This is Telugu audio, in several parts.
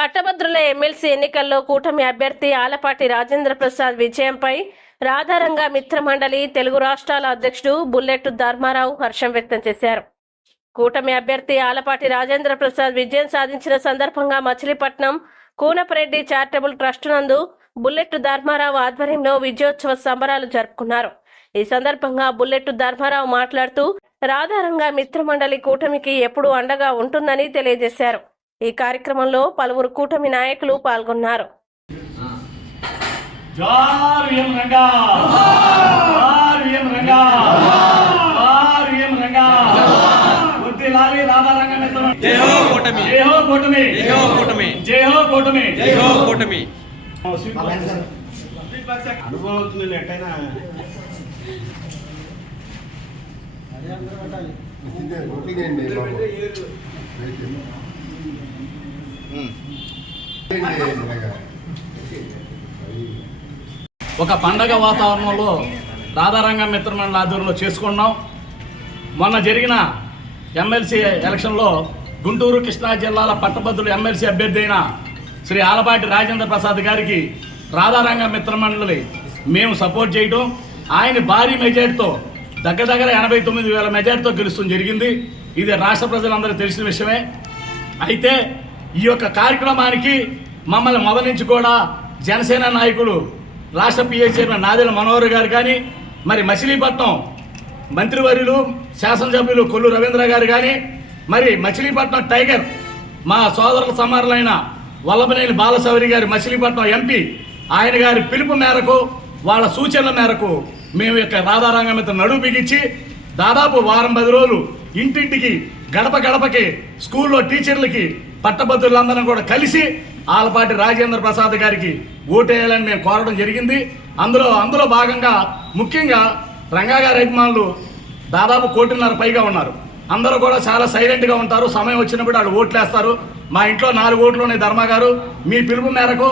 పట్టభద్రుల ఎమ్మెల్సీ ఎన్నికల్లో కూటమి అభ్యర్థి ఆలపాటి రాజేంద్ర ప్రసాద్ విజయంపై రాధారంగ మిత్రమండలి తెలుగు రాష్ట్రాల అధ్యక్షుడు బుల్లెట్టు ధర్మారావు హర్షం వ్యక్తం చేశారు. కూటమి అభ్యర్థి ఆలపాటి రాజేంద్ర ప్రసాద్ విజయం సాధించిన సందర్భంగా మచిలీపట్నం కూనపరెడ్డి చారిటబుల్ ట్రస్ట్ నందు బుల్లెట్టు ధర్మారావు ఆధ్వర్యంలో విజయోత్సవ సంబరాలు జరుపుకున్నారు. ఈ సందర్భంగా బుల్లెట్టు ధర్మారావు మాట్లాడుతూ రాధారంగ మిత్రమండలి కూటమికి ఎప్పుడూ అండగా ఉంటుందని తెలియజేశారు. ఈ కార్యక్రమంలో పలువురు కూటమి నాయకులు పాల్గొన్నారు. జార్ విఎం రంగా! జార్ విఎం రంగా! జార్ విఎం రంగా! వద్ది లాలి రాధా రంగ మిత్రం జై హో కూటమి! జై హో కూటమి! జై హో కూటమి! జై హో కూటమి! జై హో కూటమి! అనుభవం అవుతుంది ఎట్టయినా ఒక పండగ వాతావరణంలో రాధారంగ మిత్రమండలి ఆధ్వర్యంలో చేసుకున్నాం మొన్న జరిగిన ఎమ్మెల్సీ ఎలక్షన్లో గుంటూరు కృష్ణా జిల్లాల పట్టభద్రులు ఎమ్మెల్సీ అభ్యర్థి అయిన శ్రీ ఆలపాటి రాజేంద్ర ప్రసాద్ గారికి రాధారంగ మిత్రమండలి మేము సపోర్ట్ చేయడం ఆయన భారీ మెజార్టీతో దగ్గర దగ్గర ఎనభై తొమ్మిది వేల మెజార్టీతో గెలుస్తూ జరిగింది. ఇది రాష్ట్ర ప్రజలందరికీ తెలిసిన విషయమే. అయితే ఈ యొక్క కార్యక్రమానికి మమ్మల్ని మొదలించి నుంచి కూడా జనసేన నాయకులు రాష్ట్ర పిఎస్ చైర్మన్ నాదెల మనోహర్ గారు కానీ మరి మచిలీపట్నం మంత్రివర్యులు శాసనసభ్యులు కొల్లు రవీంద్ర గారు కానీ మరి మచిలీపట్నం టైగర్ మా సోదరుల సమారులైన వల్లభనేని బాలసౌరి గారి మచిలీపట్నం ఎంపీ ఆయన గారి పిలుపు మేరకు వాళ్ళ సూచనల మేరకు మేము యొక్క రాధారంగమిత నడువు బిగించి దాదాపు వారం పది రోజులు ఇంటింటికి గడప గడపకి స్కూల్లో టీచర్లకి పట్టభద్రులందరం కూడా కలిసి ఆలపాటి రాజేంద్ర ప్రసాద్ గారికి ఓటేయాలని మేము కోరడం జరిగింది. అందులో అందులో భాగంగా ముఖ్యంగా రంగా గారి అభిమానులు దాదాపు కోటిన్నర పైగా ఉన్నారు. అందరూ కూడా చాలా సైలెంట్గా ఉంటారు. సమయం వచ్చినప్పుడు వాళ్ళు ఓట్లేస్తారు. మా ఇంట్లో నాలుగు ఓట్లు ఉన్నాయి ధర్మ గారు. మీ పిలుపు మేరకు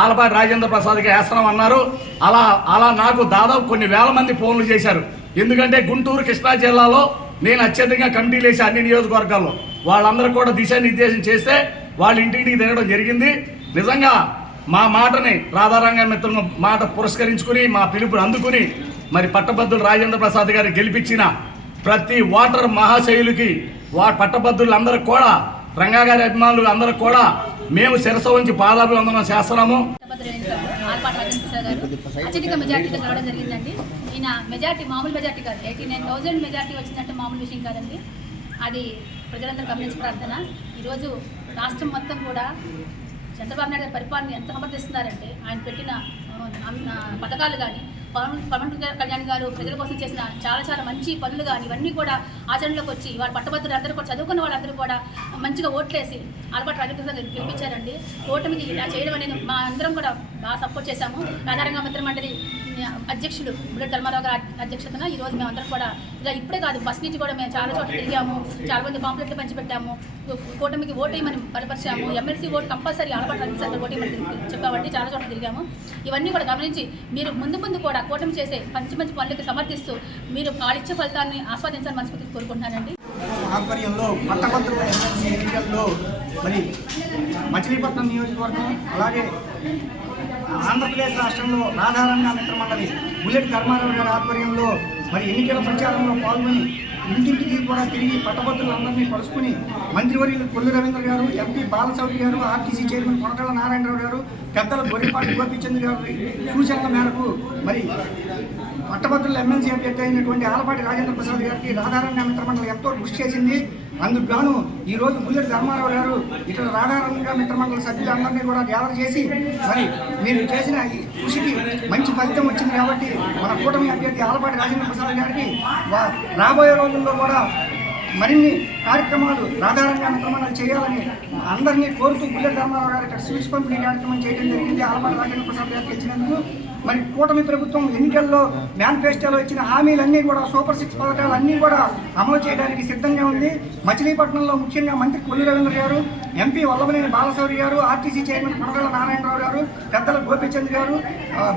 ఆలపాటి రాజేంద్ర ప్రసాద్కి వేస్తాం అన్నారు. అలా అలా నాకు దాదాపు కొన్ని వేల మంది ఫోన్లు చేశారు. ఎందుకంటే గుంటూరు కృష్ణా జిల్లాలో నేను అత్యధికంగా కమిటీలు వేసి అన్ని నియోజకవర్గాల్లో వాళ్ళందరూ కూడా దిశానిర్దేశం చేస్తే వాళ్ళ ఇంటింటికి తిరగడం జరిగింది. నిజంగా మా మాటని రాధారంగ మిత్రుల మాట పురస్కరించుకుని మా పిలుపుని అందుకుని మరి పట్టభద్రులు రాజేంద్ర ప్రసాద్ గారు గెలిపించిన ప్రతి ఓటర్ మహాశైలుకి వా పట్టభద్రులందరూ కూడా రంగా గారి అభిమానులు అందరూ కూడా మేము శిరస ఉంచి పాదాభివందనం చేస్తున్నాము. ఈయన మెజార్టీ మామూలు మెజార్టీ కాదు. ఎయిటీ నైన్ థౌజండ్ మెజార్టీ వచ్చిందంటే మామూలు విషయం కాదండి. అది ప్రజలందరూ గమనించి ప్రార్థన. ఈరోజు రాష్ట్రం మొత్తం కూడా చంద్రబాబు నాయుడు పరిపాలన ఎంత సమర్థిస్తున్నారంటే ఆయన పెట్టిన పథకాలు కానీ పవన్ పవన్ కళ్యాణ్ గారు ప్రజల కోసం చేసిన చాలా చాలా మంచి పనులు కానీ ఇవన్నీ కూడా ఆచరణలోకి వచ్చి వాళ్ళ పట్టభద్రులు అందరూ కూడా చదువుకున్న వాళ్ళందరూ కూడా మంచిగా ఓట్లేసి అలవాటు రాజకీయ గెలిపించారండి. ఓటమికి ఇలా చేయడం అనేది మా అందరం కూడా బాగా సపోర్ట్ చేశాము. రాజారంగ మంత్రి మండలి అధ్యక్షులు బుల్లెట్ ధర్మారావు గారి అధ్యక్షతన ఈరోజు మేమందరం కూడా ఇలా ఇప్పుడే కాదు బస్ నుంచి కూడా మేము చాలా చోట్ల తిరిగాము. చాలా మంది పాంప్లెట్లు పంచిపెట్టాము. కూటమికి ఓటేయమని బలపరిచాము. ఎమ్మెల్సీ ఓటు కంపల్సరీ అలవాటు రాజకృష్ణ గారు ఓటేయమని చెప్పామండి చాలా చోట్ల తిరిగాము. ఇవన్నీ కూడా గమనించి మీరు ముందు ముందు కూడా కూటమి చేసే మంచి మంచి పనులకు సమర్థిస్తూ మీరు వాళ్ళిచ్చే ఫలితాన్ని ఆస్వాదించాలని మనస్ఫూర్తిగా కోరుకుంటున్నానండి. ఆధ్వర్యంలో పట్టభద్రుల ఎమ్మెల్సీ ఎన్నికల్లో మరి మచిలీపట్నం నియోజకవర్గం అలాగే ఆంధ్రప్రదేశ్ రాష్ట్రంలో రాధారంగా మిత్రమండలి బుల్లెట్ ధర్మారావు గారి ఆధ్వర్యంలో మరి ఎన్నికల ప్రచారంలో పాల్గొని ఇంటింటికి కూడా తిరిగి పట్టభద్రులందరినీ కలుసుకుని మంత్రివర్యులు కొల్లు రవీంద్ర గారు ఎంపీ బాలచౌరి గారు ఆర్టీసీ చైర్మన్ కొనకళ్ళ నారాయణరావు గారు పెద్దల గొర్రెపాటి గోపీచంద్ గారు సూచనల మేరకు మరి పట్టభద్రుల ఎమ్మెల్సీ అభ్యర్థి అయినటువంటి ఆలపాటి రాజేంద్ర ప్రసాద్ గారికి రాధారంగ మిత్రమండలి ఎంతో కృషి చేసింది. అందుకు ఈ రోజు బుల్లెట్ ధర్మారావు గారు ఇక్కడ రాధారంగా మిత్రమండలి సభ్యులందరినీ కూడా గ్యాదర్ చేసి మరి మీరు చేసిన ఈ కృషికి మంచి ఫలితం వచ్చింది కాబట్టి మన కూటమి అభ్యర్థి ఆలపాటి రాజేంద్ర ప్రసాద్ గారికి రాబోయే రోజుల్లో కూడా మరిన్ని కార్యక్రమాలు రాధారంగ అనుక్రమణలు చేయాలని అందరినీ కోరుతూ గుల్లె రామారావు గారి ఇక్కడ స్వీట్స్ పంపిణీ కార్యక్రమం చేయడం జరిగింది. ఆలపాటి రాజేంద్ర ప్రసాద్ గారికి ఇచ్చినందుకు. మరి కూటమి ప్రభుత్వం ఎన్నికల్లో మేనిఫెస్టోలో ఇచ్చిన హామీలన్నీ కూడా సూపర్ సిక్స్ పథకాలు అన్నీ కూడా అమలు చేయడానికి సిద్ధంగా ఉంది. మచిలీపట్నంలో ముఖ్యంగా మంత్రి కొల్లి రవీంద్ర గారు ఎంపీ వల్లభనేని బాలశౌరి గారు ఆర్టీసీ చైర్మన్ కొనగల నారాయణరావు గారు పెద్దల గోపీచంద్ గారు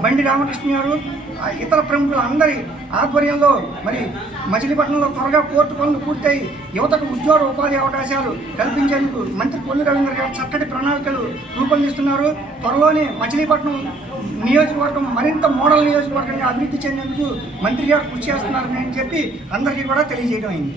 బండి రామకృష్ణ గారు ఇతర ప్రముఖులు అందరి ఆధ్వర్యంలో మరి మచిలీపట్నంలో త్వరగా కోర్టు పనులు పూర్తయి యువతకు ఉద్యోగ ఉపాధి అవకాశాలు కల్పించేందుకు మంత్రి కొల్లు రవీంద్ర గారు చక్కటి ప్రణాళికలు రూపొందిస్తున్నారు. త్వరలోనే మచిలీపట్నం నియోజకవర్గం మరింత మోడల్ నియోజకవర్గంగా అభివృద్ధి చెందేందుకు మంత్రి గారు కృషి చేస్తున్నారని చెప్పి అందరికీ కూడా తెలియజేయడం అయింది.